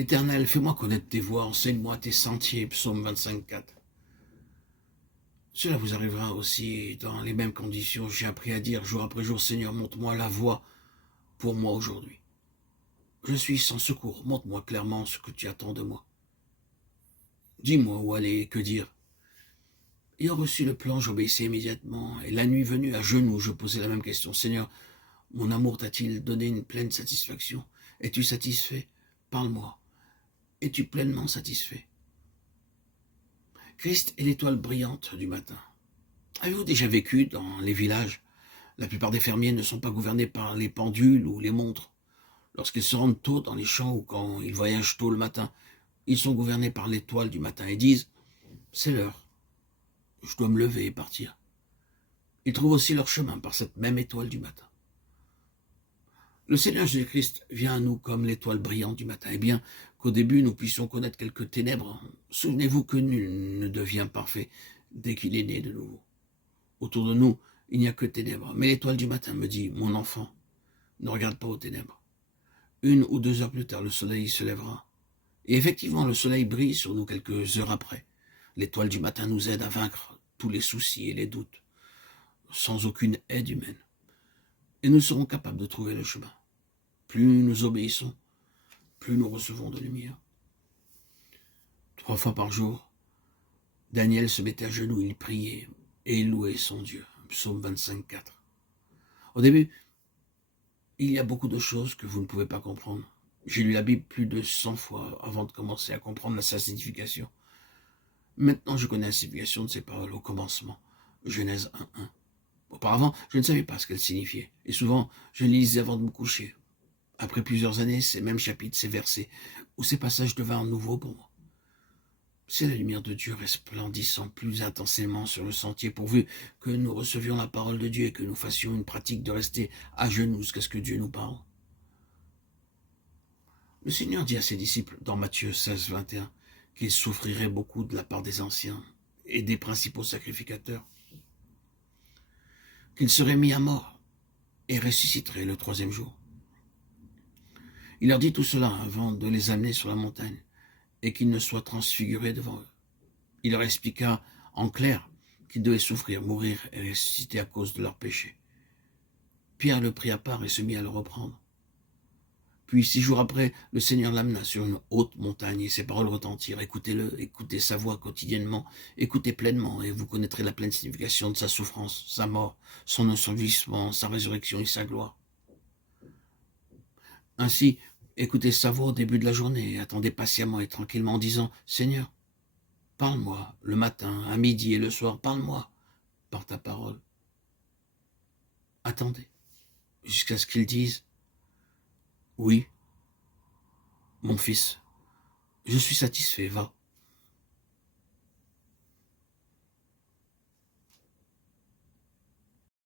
Éternel, fais-moi connaître tes voies, enseigne-moi tes sentiers, psaume 25,4. Cela vous arrivera aussi dans les mêmes conditions. J'ai appris à dire jour après jour, Seigneur, montre-moi la voie pour moi aujourd'hui. Je suis sans secours, montre-moi clairement ce que tu attends de moi. Dis-moi où aller et que dire. Ayant reçu le plan, j'obéissais immédiatement, et la nuit venue, à genoux, je posais la même question. Seigneur, mon amour t'a-t-il donné une pleine satisfaction? Es-tu satisfait? Parle-moi. Es-tu pleinement satisfait? Christ est l'étoile brillante du matin. Avez-vous déjà vécu dans les villages? La plupart des fermiers ne sont pas gouvernés par les pendules ou les montres. Lorsqu'ils se rendent tôt dans les champs ou quand ils voyagent tôt le matin, ils sont gouvernés par l'étoile du matin et disent « c'est l'heure, je dois me lever et partir ». Ils trouvent aussi leur chemin par cette même étoile du matin. Le Seigneur Jésus-Christ vient à nous comme l'étoile brillante du matin. Et bien qu'au début nous puissions connaître quelques ténèbres, souvenez-vous que nul ne devient parfait dès qu'il est né de nouveau. Autour de nous, il n'y a que ténèbres. Mais l'étoile du matin me dit « mon enfant, ne regarde pas aux ténèbres ». 1 ou 2 heures plus tard, le soleil se lèvera. Et effectivement, le soleil brille sur nous quelques heures après. L'étoile du matin nous aide à vaincre tous les soucis et les doutes, sans aucune aide humaine. Et nous serons capables de trouver le chemin. Plus nous obéissons, plus nous recevons de lumière. 3 fois par jour, Daniel se mettait à genoux, il priait et il louait son Dieu. Psaume 25,4. Au début, il y a beaucoup de choses que vous ne pouvez pas comprendre. J'ai lu la Bible plus de 100 fois avant de commencer à comprendre sa signification. Maintenant, je connais la signification de ces paroles au commencement. Genèse 1,1. Auparavant, je ne savais pas ce qu'elles signifiaient. Et souvent, je les lisais avant de me coucher. Après plusieurs années, ces mêmes chapitres, ces versets, où ces passages devinrent nouveaux pour moi. C'est la lumière de Dieu resplendissant plus intensément sur le sentier, pourvu que nous recevions la parole de Dieu et que nous fassions une pratique de rester à genoux jusqu'à ce que Dieu nous parle. Le Seigneur dit à ses disciples dans Matthieu 16, 21 qu'il souffrirait beaucoup de la part des anciens et des principaux sacrificateurs, qu'il serait mis à mort et ressusciterait le 3e jour. Il leur dit tout cela avant de les amener sur la montagne et qu'ils ne soient transfigurés devant eux. Il leur expliqua en clair qu'ils devaient souffrir, mourir et ressusciter à cause de leurs péchés. Pierre le prit à part et se mit à le reprendre. Puis 6 jours après, le Seigneur l'amena sur une haute montagne et ses paroles retentirent. Écoutez-le, écoutez sa voix quotidiennement, écoutez pleinement et vous connaîtrez la pleine signification de sa souffrance, sa mort, son ensevelissement, sa résurrection et sa gloire. Ainsi, écoutez sa voix au début de la journée et attendez patiemment et tranquillement en disant « Seigneur, parle-moi le matin, à midi et le soir, parle-moi par ta parole. » Attendez jusqu'à ce qu'il dise « Oui, mon fils, je suis satisfait, va.